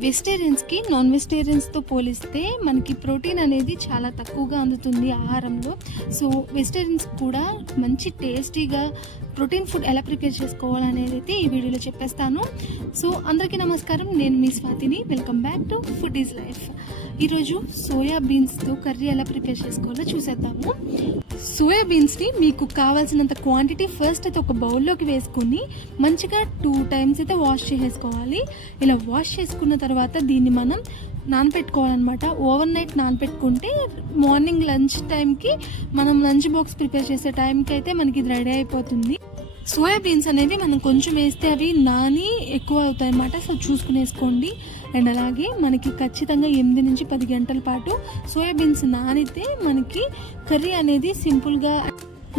వెజిటేరియన్స్కి non వెజిటేరియన్స్తో పోలిస్తే మనకి protein అనేది చాలా తక్కువగా అందుతుంది ఆహారంలో. సో వెజిటేరియన్స్ కూడా మంచి టేస్టీగా ప్రోటీన్ ఫుడ్ ఎలా ప్రిపేర్ చేసుకోవాలనేది అయితే ఈ వీడియోలో చెప్పేస్తాను. సో అందరికీ నమస్కారం, నేను మీ స్వాతిని. Welcome back to food is life. ఈరోజు సోయా బీన్స్తో కర్రీ ఎలా ప్రిపేర్ చేసుకోవాలో చూసేద్దాము. సోయా బీన్స్ని మీకు కావాల్సినంత క్వాంటిటీ ఫస్ట్ అయితే ఒక బౌల్లోకి వేసుకొని మంచిగా 2 times అయితే వాష్ చేసేసుకోవాలి. ఇలా వాష్ చేసుకున్న తర్వాత దీన్ని మనం నానపెట్టుకోవాలన్నమాట. ఓవర్ నైట్ నానపెట్టుకుంటే మార్నింగ్ లంచ్ టైంకి మనం లంచ్ బాక్స్ ప్రిపేర్ చేసే టైంకి అయితే మనకి ఇది రెడీ అయిపోతుంది. సోయా బీన్స్ అనేవి మనం కొంచెం వేస్తే అవి నాని ఎక్కువ అవుతాయి అన్నమాట. సో చూసుకుని వేసుకోండి. అండ్ అలాగే మనకి ఖచ్చితంగా 8 నుంచి 10 గంటల పాటు సోయా బీన్స్ నానితే మనకి కర్రీ అనేది సింపుల్గా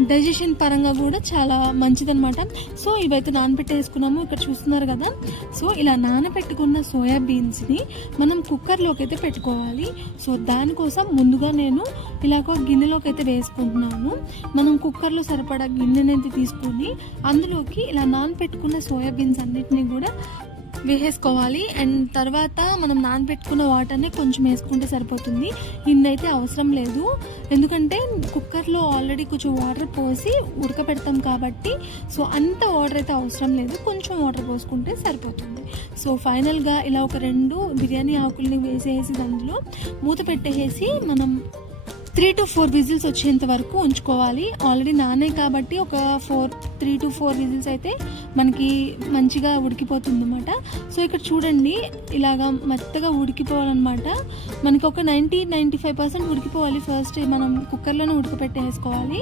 డైజెషన్ పరంగా కూడా చాలా మంచిదన్నమాట. సో ఇవైతే నానబెట్టేసుకున్నాము, ఇక్కడ చూస్తున్నారు కదా. సో ఇలా నానబెట్టుకున్న సోయా బీన్స్ని మనం కుక్కర్లోకి అయితే పెట్టుకోవాలి. సో దానికోసం ముందుగా నేను ఇలాగ గిన్నెలోకి అయితే వేసుకుంటున్నాను. మనం కుక్కర్లో సరిపడా గిన్నెనైతే తీసుకొని అందులోకి ఇలా నానబెట్టుకున్న సోయా బీన్స్ అన్నిటినీ కూడా వేసేసుకోవాలి. అండ్ తర్వాత మనం నానబెట్టుకున్న వాటర్ని కొంచెం వేసుకుంటే సరిపోతుంది. ఇన్నైతే అవసరం లేదు, ఎందుకంటే కుక్కర్లో ఆల్రెడీ కొంచెం వాటర్ పోసి ఉడకపెడతాం కాబట్టి. సో అంత వాటర్ అయితే అవసరం లేదు, కొంచెం వాటర్ పోసుకుంటే సరిపోతుంది. సో ఫైనల్గా ఇలా ఒక 2 బిర్యానీ ఆకుల్ని వేసేసి అందులో మూత పెట్టేసి మనం 3 to 4 విజిల్స్ వచ్చేంత వరకు ఉంచుకోవాలి. ఆల్రెడీ నానే కాబట్టి ఒక 3 to 4 విజిల్స్ అయితే మనకి మంచిగా ఉడికిపోతుంది అన్నమాట. సో ఇక్కడ చూడండి, ఇలాగా మెత్తగా ఉడికిపోవాలన్నమాట. మనకి ఒక 90-95% ఉడికిపోవాలి. ఫస్ట్ మనం కుక్కర్లోనే ఉడకపెట్టేసుకోవాలి.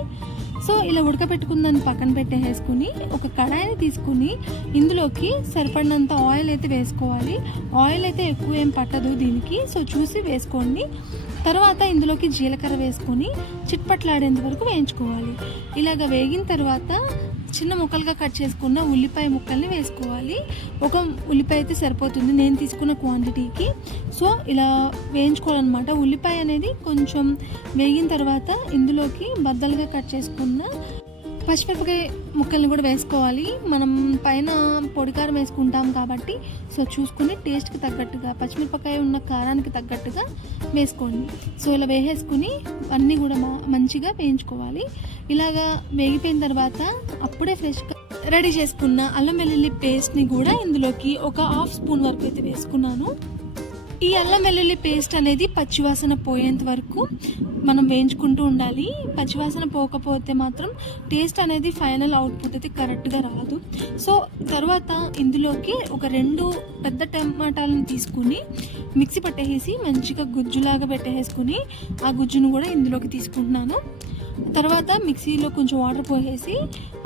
సో ఇలా ఉడకపెట్టుకుందని పక్కన పెట్టేసుకుని ఒక కడాయిని తీసుకుని ఇందులోకి సరిపడినంత ఆయిల్ అయితే వేసుకోవాలి. ఆయిల్ అయితే ఎక్కువ ఏం పట్టదు దీనికి, సో చూసి వేసుకోండి. తర్వాత ఇందులోకి జీలకర్ర వేసుకొని చిట్పట్లాడేంత వరకు వేయించుకోవాలి. ఇలాగ వేగిన తర్వాత చిన్న ముక్కలుగా కట్ చేసుకున్న ఉల్లిపాయ ముక్కల్ని వేసుకోవాలి. ఒక ఉల్లిపాయ అయితే సరిపోతుంది నేను తీసుకున్న క్వాంటిటీకి. సో ఇలా వేయించుకోవాలన్నమాట. ఉల్లిపాయ అనేది కొంచెం వేగిన తర్వాత ఇందులోకి బద్దలుగా కట్ చేసుకున్న పచ్చిమిరపకాయ ముక్కల్ని కూడా వేసుకోవాలి. మనం పైన పొడికారం వేసుకుంటాం కాబట్టి సో చూసుకుని టేస్ట్కి తగ్గట్టుగా పచ్చిమిరపకాయ ఉన్న కారానికి తగ్గట్టుగా వేసుకోండి. సో ఇలా వేసేసుకుని అన్నీ కూడా మంచిగా వేయించుకోవాలి. ఇలాగా వేగిపోయిన తర్వాత అప్పుడే ఫ్రెష్గా రెడీ చేసుకున్న అల్లం వెల్లుల్లి పేస్ట్ని కూడా ఇందులోకి ఒక 1/2 స్పూన్ వరకు అయితే వేసుకున్నాను. ఈ అల్లం వెల్లుల్లి పేస్ట్ అనేది పచ్చివాసన పోయేంత వరకు మనం వేయించుకుంటూ ఉండాలి. పచ్చివాసన పోకపోతే మాత్రం టేస్ట్ అనేది ఫైనల్ అవుట్పుట్ అయితే కరెక్ట్గా రాదు. సో తర్వాత ఇందులోకి ఒక 2 పెద్ద టమాటాలను తీసుకుని మిక్సీ పట్టేసి మంచిగా గుజ్జులాగా పెట్టేసుకుని ఆ గుజ్జును కూడా ఇందులోకి తీసుకుంటున్నాను. తర్వాత మిక్సీలో కొంచెం వాటర్ పోసేసి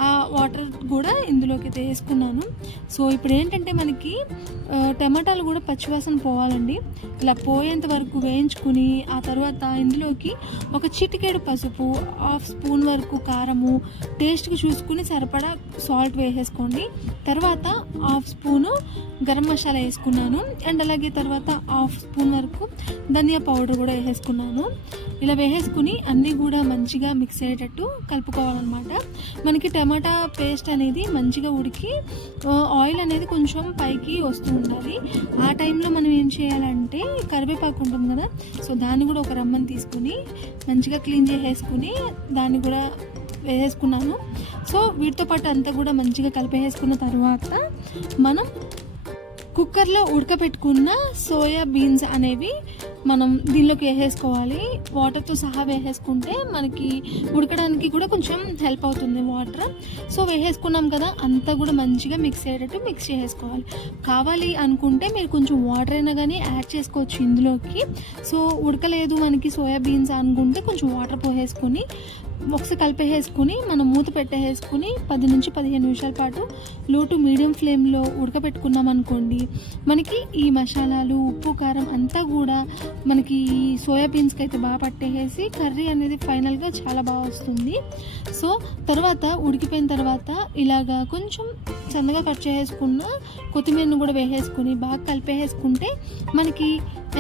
ఆ వాటర్ కూడా ఇందులోకి అయితే వేసుకున్నాను. సో ఇప్పుడు ఏంటంటే మనకి టమాటాలు కూడా పచ్చివాసన పోవాలండి. ఇలా పోయేంత వరకు వేయించుకుని ఆ తర్వాత ఇందులోకి ఒక చిటికెడు పసుపు, 1/2 స్పూన్ వరకు కారము, టేస్ట్కి చూసుకుని సరిపడా సాల్ట్ వేసేసుకోండి. తర్వాత 1/2 స్పూను గరం మసాలా వేసుకున్నాను. అండ్ అలాగే తర్వాత 1/2 స్పూన్ వరకు ధనియా పౌడర్ కూడా వేసేసుకున్నాను. ఇలా వేసేసుకుని అన్నీ కూడా మంచిగా మిక్స్ అయ్యేటట్టు కలుపుకోవాలన్నమాట. మనకి టమాటా పేస్ట్ అనేది మంచిగా ఉడికి ఆయిల్ అనేది కొంచెం పైకి వస్తూ ఉండాలి. ఆ టైంలో మనం ఏం చేయాలంటే కరివేపాకు ఉంటుంది కదా, సో దాన్ని కూడా ఒక రమ్మని తీసుకుని మంచిగా క్లీన్ చేసేసుకుని దాన్ని కూడా వేసేసుకున్నాను. సో వీటితో పాటు అంతా కూడా మంచిగా కలిపేసుకున్న తర్వాత మనం కుక్కర్లో ఉడకపెట్టుకున్న సోయా బీన్స్ అనేవి మనం దీనిలోకి వేసేసుకోవాలి. వాటర్తో సహా వేసేసుకుంటే మనకి ఉడకడానికి కూడా కొంచెం హెల్ప్ అవుతుంది వాటర్. సో వేసేసుకున్నాం కదా, అంతా కూడా మంచిగా మిక్స్ అయ్యేటట్టు మిక్స్ చేసేసుకోవాలి. కావాలి అనుకుంటే మీరు కొంచెం వాటర్ అయినా కానీ యాడ్ చేసుకోవచ్చు ఇందులోకి. సో ఉడకలేదు మనకి సోయా బీన్స్ అనుకుంటే కొంచెం వాటర్ పోసేసుకొని ఒకసారి కలిపేసుకుని మనం మూత పెట్టేసుకుని 10 నుంచి 15 నిమిషాల పాటు లో టు మీడియం ఫ్లేమ్లో ఉడకపెట్టుకున్నాం అనుకోండి, మనకి ఈ మసాలాలు, ఉప్పు, కారం అంతా కూడా మనకి ఈ సోయా బీన్స్కి అయితే బాగా పట్టేసి కర్రీ అనేది ఫైనల్గా చాలా బాగా వస్తుంది. సో తర్వాత ఉడికిపోయిన తర్వాత ఇలాగా కొంచెం సన్నగా కట్ చేసుకున్న కొత్తిమీరను కూడా వేసేసుకుని బాగా కలిపేసుకుంటే మనకి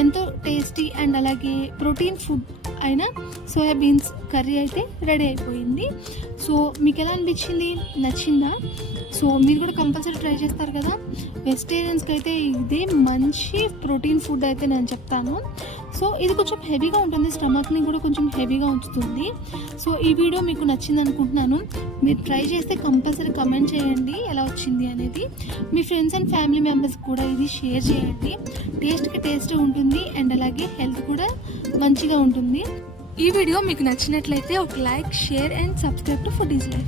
ఎంతో టేస్టీ అండ్ అలాగే ప్రోటీన్ ఫుడ్ అయిన సోయా బీన్స్ కర్రీ అయితే రెడీ అయిపోయింది. సో మీకు ఎలా అనిపించింది? నచ్చిందా? సో మీరు కూడా కంపల్సరీ ట్రై చేస్తారు కదా. వెజిటేరియన్స్కి అయితే ఇదే మంచి ప్రోటీన్ ఫుడ్ అయితే నేను చెప్తాను. సో ఇది కొంచెం హెవీగా ఉంటుంది, స్టమక్ని కూడా కొంచెం హెవీగా ఉంచుతుంది. సో ఈ వీడియో మీకు నచ్చింది అనుకుంటున్నాను. మీరు ట్రై చేస్తే కంపల్సరీ కమెంట్ చేయండి ఎలా వచ్చింది అనేది. మీ ఫ్రెండ్స్ అండ్ ఫ్యామిలీ మెంబర్స్ కూడా ఇది షేర్ చేయండి. టేస్ట్కి టేస్ట్ ఉంటుంది అండ్ అలాగే హెల్త్ కూడా మంచిగా ఉంటుంది. ఈ వీడియో మీకు నచ్చినట్లయితే ఒక like, share and subscribe to food is life.